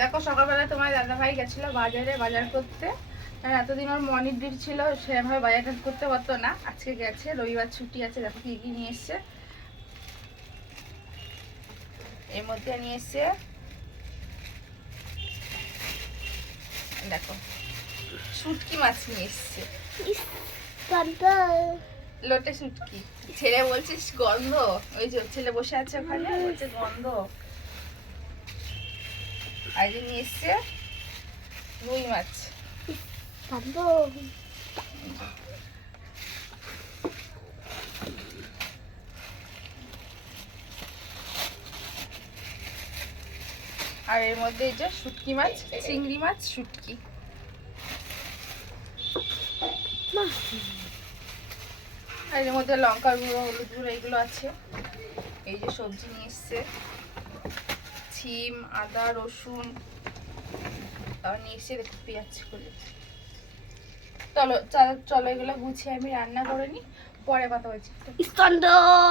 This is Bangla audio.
দেখো সকালবেলা তোমার দাদা ভাই গেছিল বাজারে বাজার করতে। এতদিন ওর মর্নিং ডিউটি ছিল, সেভাবে বাজারটা করতে পারতো না। আজকে গেছে, রবিবার ছুটি আছে। দেখো কি কি নিয়ে এসছে। এর মধ্যে নিয়ে এসছে দেখো শুটকি মাছ নিয়ে এসছে, লোটে শুটকি। ছেলে বলছিস গন্ধ, ওই যে ছেলে বসে আছে ওখানে, বলছে গন্ধ। আর যে নিয়ে এসছে রুই মাছ। আর এর মধ্যে এই যে শুটকি মাছ, চিংড়ি মাছ, শুটকি। আর এর মধ্যে লঙ্কার গুঁড়ো, হলুদ গুঁড়ো এগুলো আছে। এই যে সবজি নিয়ে এসছে, সিম, আদা, রসুন, আর নিয়ে এসে দেখো পেঁয়াজ করে। চলো চলো চলো, এগুলো গুছিয়ে আমি রান্না করে নিই, পরে কথা বলছি।